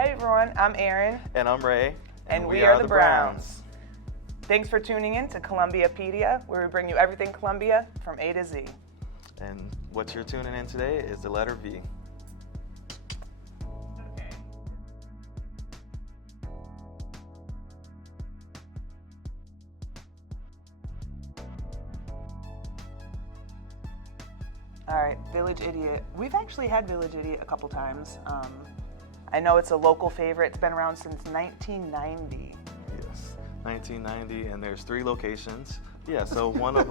Hey everyone, I'm Erin. And I'm Ray. And we are the Browns. Thanks for tuning in to Columbiapedia, where we bring you everything Columbia from A to Z. And what you're tuning in today is the letter V. All right, Village Idiot. We've actually had Village Idiot a couple times. I know it's a local favorite. It's been around since 1990. Yes, 1990, and there's 3 locations. Yeah, so one of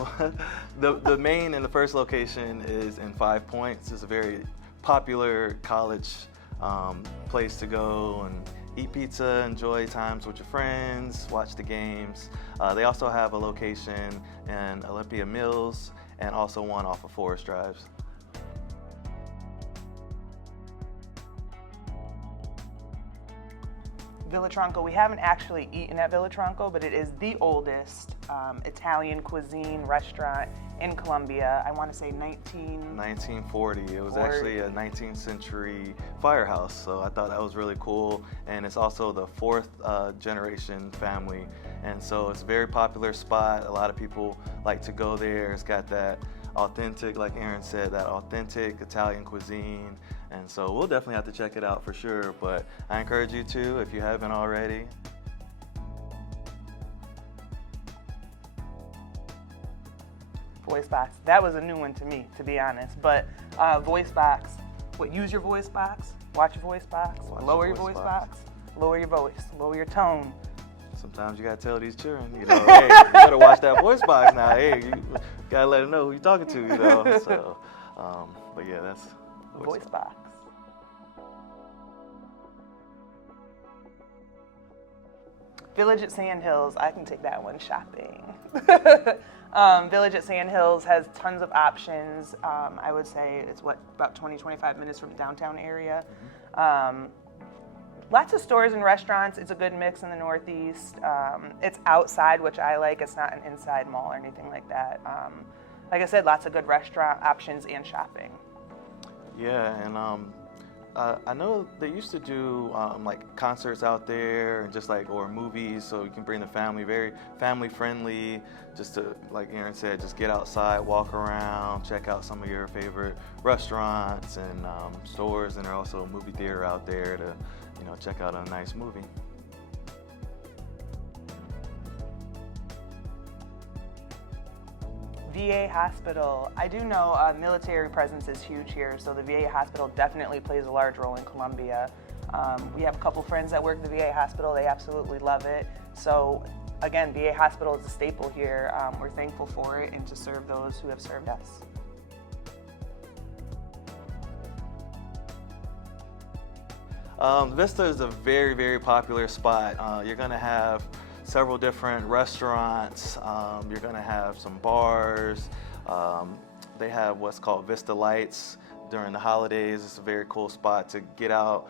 the main and the first location is in 5 Points. It's a very popular college place to go and eat pizza, enjoy times with your friends, watch the games. They also have a location in Olympia Mills and also one off of Forest Drives. Villatronco, we haven't actually eaten at Villatronco, but it is the oldest Italian cuisine restaurant in Columbia. I want to say 1940. It was actually a 19th century firehouse, so I thought that was really cool. And it's also the 4th generation family, and so it's a very popular spot. A lot of people like to go there. It's got that authentic, like Erin said, that authentic Italian cuisine. And so we'll definitely have to check it out for sure, but I encourage you to if you haven't already. Voice box. That was a new one to me, to be honest. But voice box. What? Use your voice box. Watch your voice box. Lower your voice box. Lower your voice. Lower your tone. Sometimes you gotta tell these children, hey, you better watch that voice box now. Hey, you gotta let them know who you're talking to, So, but yeah, that's voice box. Village at Sandhills, I can take that one shopping. Village at Sandhills has tons of options. I would say it's about 20-25 minutes from the downtown area. Lots of stores and restaurants. It's a good mix in the Northeast. It's outside, which I like. It's not an inside mall or anything like that. Like I said, lots of good restaurant options and shopping. Yeah, and I know they used to do like concerts out there and just or movies, so you can bring the family, very family friendly, just to, like Erin said, just get outside, walk around, check out some of your favorite restaurants and stores, and there's also a movie theater out there to, check out a nice movie. VA Hospital. I do know military presence is huge here, so the VA Hospital definitely plays a large role in Columbia. We have a couple friends that work at the VA Hospital. They absolutely love it. So again, VA Hospital is a staple here. We're thankful for it and to serve those who have served us. Vista is a very, very popular spot. You're going to have several different restaurants. You're going to have some bars. They have what's called Vista Lights during the holidays. It's a very cool spot to get out.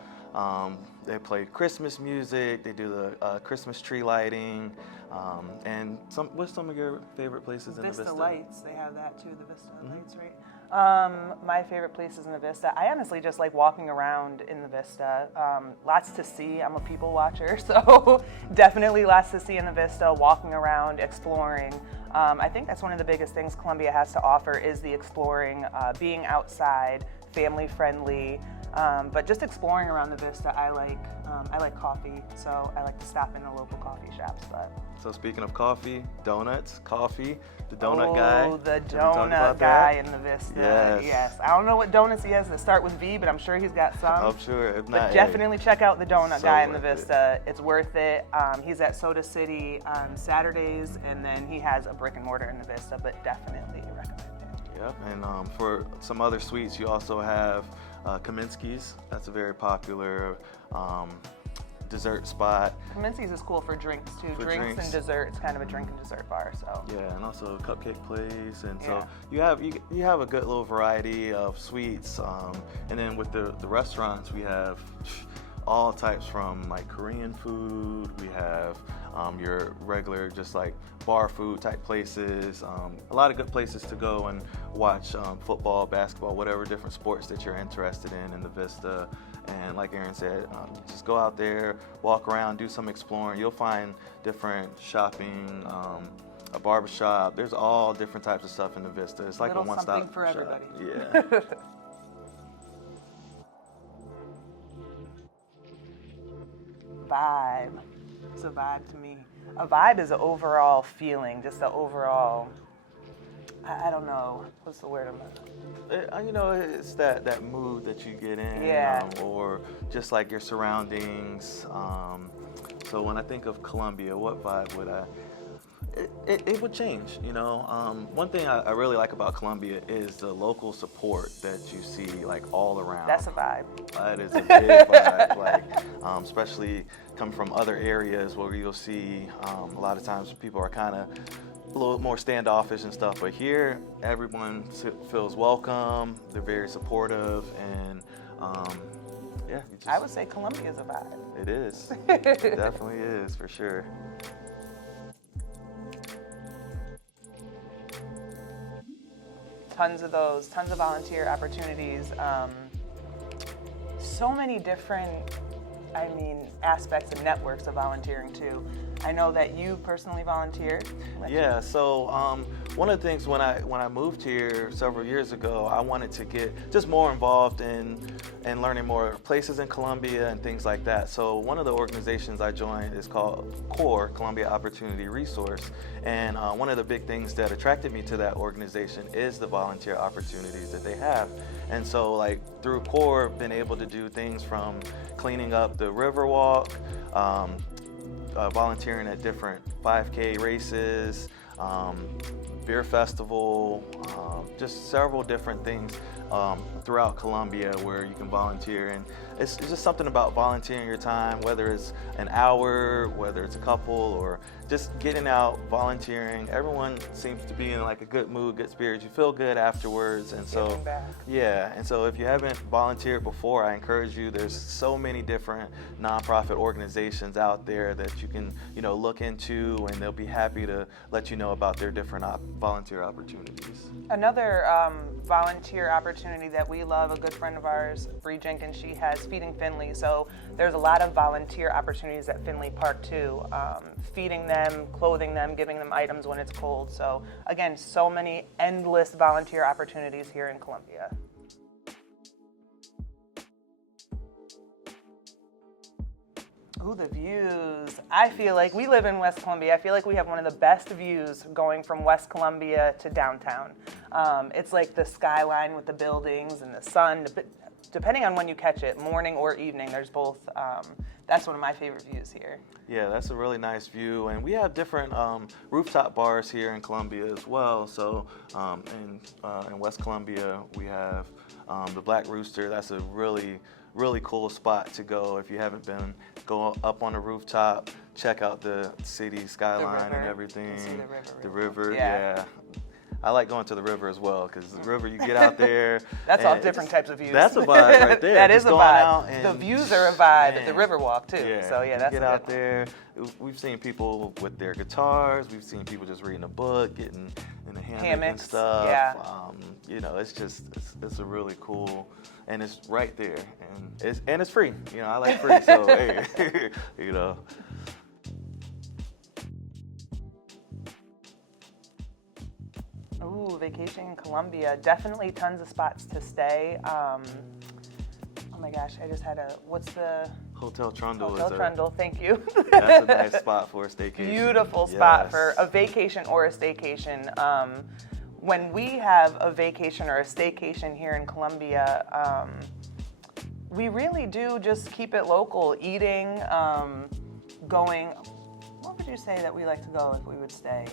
They play Christmas music. They do the Christmas tree lighting. And what's some of your favorite places in the Vista? Vista Lights. They have that too. The Vista Lights, right? My favorite places in the Vista. I honestly just like walking around in the Vista. Lots to see. I'm a people watcher, so definitely lots to see in the Vista, walking around, exploring. I think that's one of the biggest things Columbia has to offer is the exploring, being outside, family friendly. But just exploring around the Vista, I like coffee, so I like to stop in the local coffee shops. So speaking of coffee, donuts, coffee, the donut guy. Oh, the donut guy in the Vista. Yes. I don't know what donuts he has that start with V, but I'm sure he's got some. I'm sure. If not, but definitely check out the donut guy in the Vista. It's worth it. He's at Soda City on Saturdays, and then he has a brick and mortar in the Vista, but definitely recommend it. Yep, and for some other sweets, you also have Kaminsky's. That's a very popular dessert spot. Kaminsky's is cool for drinks too. Drinks and dessert. It's kind of a drink and dessert bar. So yeah, and also a cupcake place, and so you have a good little variety of sweets. And then with the restaurants, we have all types from like Korean food. We have your regular just like bar food type places. A lot of good places to go and watch football, basketball, whatever different sports that you're interested in the Vista. And like Erin said, just go out there, walk around, do some exploring. You'll find different shopping, a barbershop. There's all different types of stuff in the Vista. It's like a one-stop something for shop. everybody. Yeah. Vibe. It's a vibe to me. A vibe is an overall feeling, just the overall, I don't know, what's the word You know, it's that mood that you get in, Yeah. Or just like your surroundings. So when I think of Columbia, what vibe would it would change, you know. One thing I really like about Columbia is the local support that you see like all around. That's a vibe. That is a big vibe, like especially coming from other areas where you'll see a lot of times people are kind of a little more standoffish and stuff, but here everyone feels welcome. They're very supportive, and yeah. I would say Columbia is a vibe. It is. It definitely is, for sure. Tons of volunteer opportunities. So many different, aspects and networks of volunteering too. I know that you personally volunteered. Yeah, so one of the things when I moved here several years ago, I wanted to get just more involved in learning more places in Columbia and things like that. So one of the organizations I joined is called CORE, Columbia Opportunity Resource. And one of the big things that attracted me to that organization is the volunteer opportunities that they have. And so like through CORE, I've been able to do things from cleaning up the Riverwalk, volunteering at different 5K races, beer festival, just several different things throughout Columbia where you can volunteer. And it's just something about volunteering your time, whether it's an hour, whether it's a couple, or just getting out, volunteering. Everyone seems to be in like a good mood, good spirits. You feel good afterwards. And so, yeah. And so if you haven't volunteered before, I encourage you. There's so many different nonprofit organizations out there that you can, look into, and they'll be happy to let you know about their different volunteer opportunities. Another volunteer opportunity that we love, a good friend of ours, Bree Jenkins, she has Feeding Finley. So there's a lot of volunteer opportunities at Finley Park too, feeding them, clothing them, giving them items when it's cold. So again, so many endless volunteer opportunities here in Columbia. Ooh, the views. I feel like we live in West Columbia. I feel like we have one of the best views going from West Columbia to downtown. It's like the skyline with the buildings and the sun, depending on when you catch it, morning or evening, there's both. That's one of my favorite views here. Yeah, that's a really nice view. And we have different rooftop bars here in Columbia as well. So in West Columbia, we have the Black Rooster. That's a really cool spot to go. If you haven't been, go up on the rooftop, check out the city skyline and everything. See the river, yeah. I like going to the river as well, because the river, you get out there. That's all different types of views. That's a vibe right there. That is a vibe. The views are a vibe. The river walk too. Yeah. So yeah, that's get out there. We've seen people with their guitars. We've seen people just reading a book, getting in the hammock and stuff. Yeah. It's a really cool, and it's right there, and it's free. I like free, so hey, Ooh, vacation in Columbia. Definitely tons of spots to stay. Oh my gosh, I just had what's the... Hotel Trundle. Hotel Trundle, thank you. That's a nice spot for a staycation. Beautiful spot for a vacation or a staycation. When we have a vacation or a staycation here in Columbia, we really do just keep it local, eating, going. What would you say that we like to go if we would stay?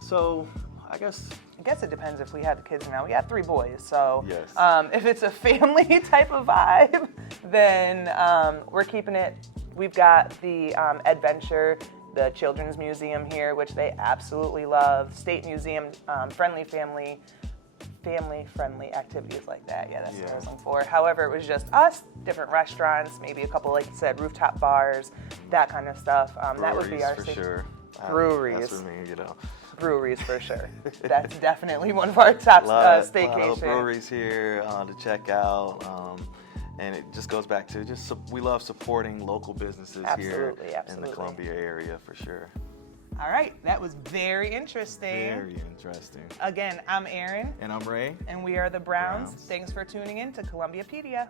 So, I guess it depends if we had the kids now. We got 3 boys, so yes. If it's a family type of vibe, then we're keeping it. We've got the Adventure, the Children's Museum here, which they absolutely love. State Museum, family-friendly activities like that. Yeah, that's what I was looking for. However, it was just us, different restaurants, maybe a couple, like you said, rooftop bars, that kind of stuff. That would be our for sure. Breweries. That's for me, Breweries for sure. That's definitely one of our top staycations. A lot of breweries here to check out. And it just goes back to we love supporting local businesses here in the Columbia area for sure. All right, that was very interesting. Very interesting. Again, I'm Erin. And I'm Ray. And we are the Browns. Thanks for tuning in to Columbiapedia.